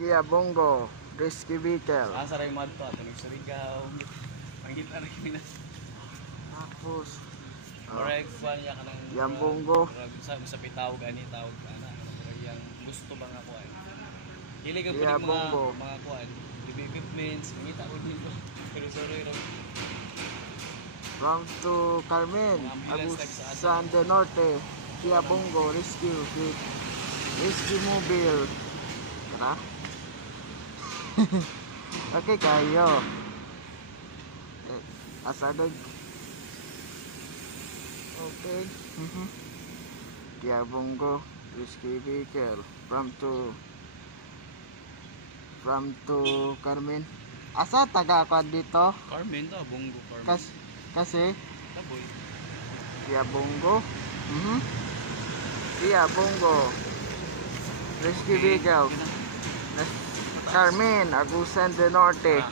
Kia Bongo, Risky Vehicle. Asa rin mo ito, ito nagsurigaw. Ang kita na kami na. Tapos, Murag kuha niya ka ng... Kia Bongo. Sa pitawag, ani, tawag ka na. Murag yung gusto ba nga kuha. Hili ka Kia po Bongo. mga kuha. Equipments, mangita ko dito. Pero sorry, From to Carmen, Agusan del Norte, Kia Bongo, Rescue Mobile. Tara. Okay kayo. Asadag. Okay. Kia Bongo, Rescue Vehicle. From to Carmen. Asa taga ka dito? Carmen to, Bongo Carmen. Kasi Taboy. Kia Bongo. Kia Bongo. Rescue Vehicle. Carmen, Agusan del Norte.